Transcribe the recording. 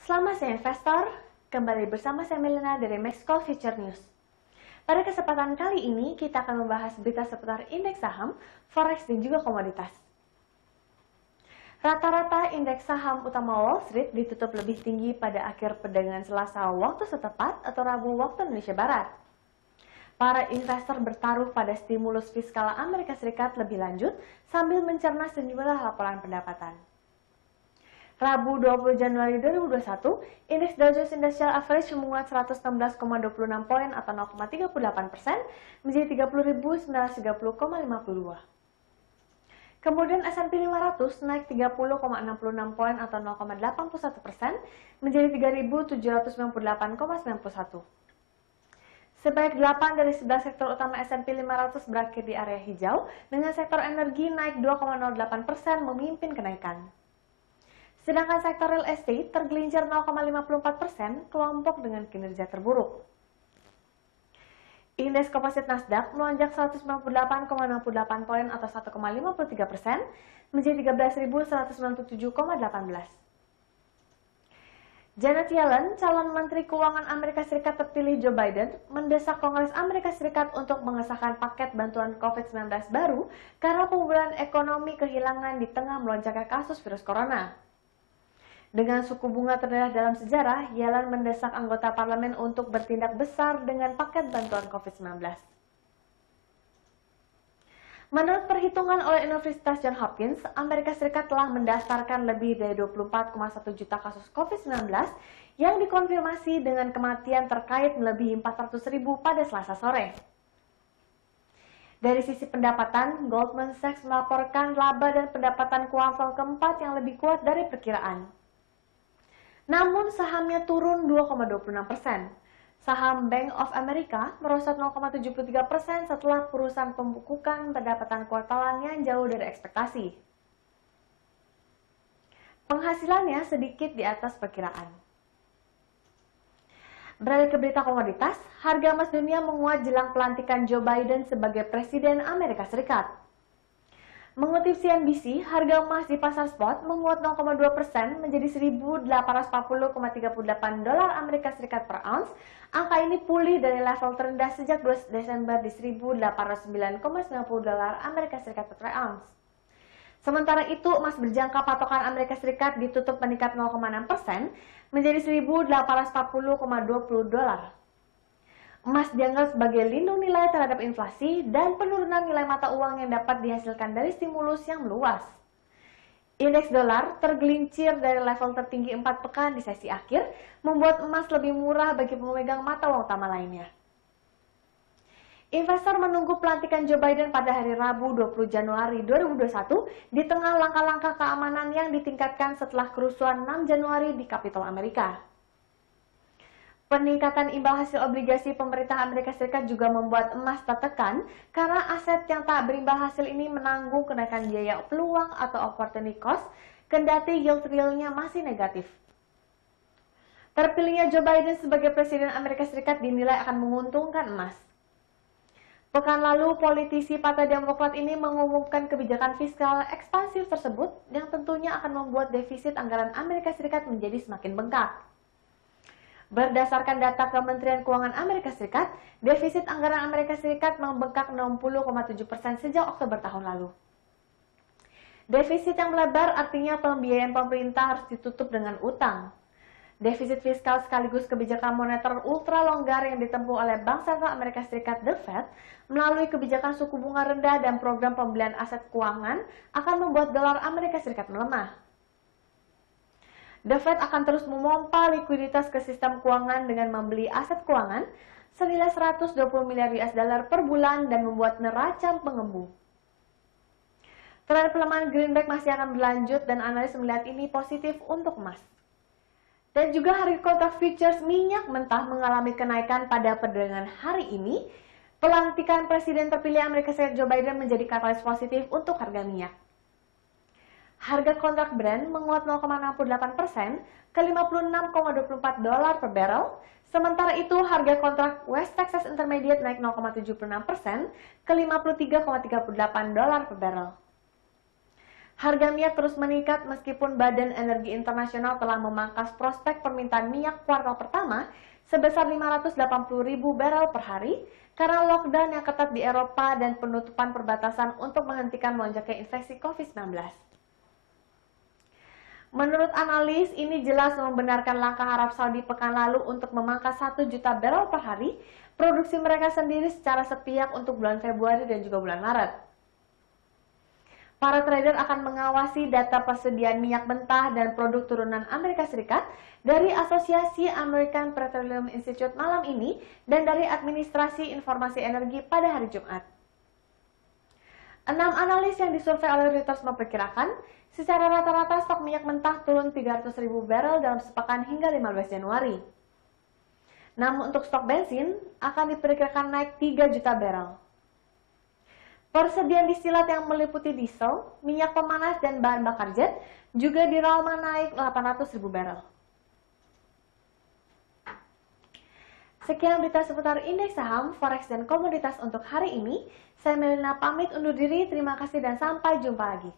Selamat siang investor, kembali bersama saya Melina dari Maxco Future News. Pada kesempatan kali ini kita akan membahas berita seputar indeks saham, forex dan juga komoditas. Rata-rata indeks saham utama Wall Street ditutup lebih tinggi pada akhir perdagangan Selasa waktu setempat atau Rabu waktu Indonesia Barat. Para investor bertaruh pada stimulus fiskal Amerika Serikat lebih lanjut sambil mencerna sejumlah laporan pendapatan. Rabu 20 Januari 2021, indeks Dow Jones Industrial Average menguat 116,26 poin atau 0,38% menjadi 30.930,52. Kemudian S&P 500 naik 30,66 poin atau 0,81% menjadi 3.798,91. Sebanyak 8 dari 11 sektor utama S&P 500 berakhir di area hijau, dengan sektor energi naik 2,08% memimpin kenaikan. Sedangkan sektor real estate tergelincir 0,54%, kelompok dengan kinerja terburuk. Indeks komposit Nasdaq melonjak 198,68 poin atau 1,53% menjadi 13.197,18. Janet Yellen, calon Menteri Keuangan Amerika Serikat terpilih Joe Biden, mendesak Kongres Amerika Serikat untuk mengesahkan paket bantuan COVID-19 baru karena pemulihan ekonomi kehilangan di tengah melonjaknya kasus virus corona. Dengan suku bunga terendah dalam sejarah, Yellen mendesak anggota parlemen untuk bertindak besar dengan paket bantuan COVID-19. Menurut perhitungan oleh Universitas Johns Hopkins, Amerika Serikat telah mendaftarkan lebih dari 24,1 juta kasus COVID-19 yang dikonfirmasi dengan kematian terkait melebihi 400.000 pada Selasa sore. Dari sisi pendapatan, Goldman Sachs melaporkan laba dan pendapatan kuartal keempat yang lebih kuat dari perkiraan. Namun sahamnya turun 2,26%. Saham Bank of America merosot 0,73% setelah perusahaan pembukukan pendapatan kuartalan yang jauh dari ekspektasi. Penghasilannya sedikit di atas perkiraan. Beralih ke berita komoditas, harga emas dunia menguat jelang pelantikan Joe Biden sebagai Presiden Amerika Serikat. Mengutip CNBC, harga emas di pasar spot menguat 0,2% menjadi 1.840,38 dolar Amerika Serikat per ounce. Angka ini pulih dari level terendah sejak 2 Desember di 1.809,90 dolar Amerika Serikat per ounce. Sementara itu, emas berjangka patokan Amerika Serikat ditutup meningkat 0,6% menjadi 1.840,20 dolar. Emas dianggap sebagai lindung nilai terhadap inflasi dan penurunan nilai mata uang yang dapat dihasilkan dari stimulus yang meluas. Indeks dolar tergelincir dari level tertinggi 4 pekan di sesi akhir, membuat emas lebih murah bagi pemegang mata uang utama lainnya. Investor menunggu pelantikan Joe Biden pada hari Rabu 20 Januari 2021 di tengah langkah-langkah keamanan yang ditingkatkan setelah kerusuhan 6 Januari di Kapitol Amerika. Peningkatan imbal hasil obligasi pemerintah Amerika Serikat juga membuat emas tertekan karena aset yang tak berimbal hasil ini menanggung kenaikan biaya peluang atau opportunity cost, kendati yield realnya masih negatif. Terpilihnya Joe Biden sebagai Presiden Amerika Serikat dinilai akan menguntungkan emas. Pekan lalu, politisi Partai Demokrat ini mengumumkan kebijakan fiskal ekspansif tersebut yang tentunya akan membuat defisit anggaran Amerika Serikat menjadi semakin bengkak. Berdasarkan data Kementerian Keuangan Amerika Serikat, defisit anggaran Amerika Serikat membengkak 60,7% sejak Oktober tahun lalu. Defisit yang melebar artinya pembiayaan pemerintah harus ditutup dengan utang. Defisit fiskal sekaligus kebijakan moneter ultra longgar yang ditempuh oleh Bank Sentral Amerika Serikat, The Fed, melalui kebijakan suku bunga rendah dan program pembelian aset keuangan akan membuat dolar Amerika Serikat melemah. The Fed akan terus memompa likuiditas ke sistem keuangan dengan membeli aset keuangan senilai 120 miliar US dollar per bulan dan membuat neraca mengembung. Tren pelemahan greenback masih akan berlanjut dan analis melihat ini positif untuk emas. Dan juga harga kontrak futures minyak mentah mengalami kenaikan pada perdagangan hari ini. Pelantikan Presiden terpilih Amerika Serikat Joe Biden menjadi katalis positif untuk harga minyak. Harga kontrak Brent menguat 0,68% ke 56,24 dolar per barrel. Sementara itu, harga kontrak West Texas Intermediate naik 0,76% ke 53,38 dolar per barrel. Harga minyak terus meningkat meskipun Badan Energi Internasional telah memangkas prospek permintaan minyak kuartal pertama sebesar 580.000 barel per hari karena lockdown yang ketat di Eropa dan penutupan perbatasan untuk menghentikan melonjaknya infeksi COVID-19. Menurut analis, ini jelas membenarkan langkah Arab Saudi pekan lalu untuk memangkas 1 juta barel per hari produksi mereka sendiri secara sepihak untuk bulan Februari dan juga bulan Maret. Para trader akan mengawasi data persediaan minyak mentah dan produk turunan Amerika Serikat dari Asosiasi American Petroleum Institute malam ini dan dari Administrasi Informasi Energi pada hari Jumat. 6 analis yang disurvei oleh Reuters memperkirakan secara rata-rata stok minyak mentah turun 300.000 barel dalam sepekan hingga 15 Januari. Namun untuk stok bensin akan diperkirakan naik 3 juta barel. Persediaan distilat yang meliputi diesel, minyak pemanas, dan bahan bakar jet juga dirama naik 800.000 barel. Sekian berita seputar indeks saham, forex, dan komoditas untuk hari ini. Saya Melina pamit undur diri, terima kasih dan sampai jumpa lagi.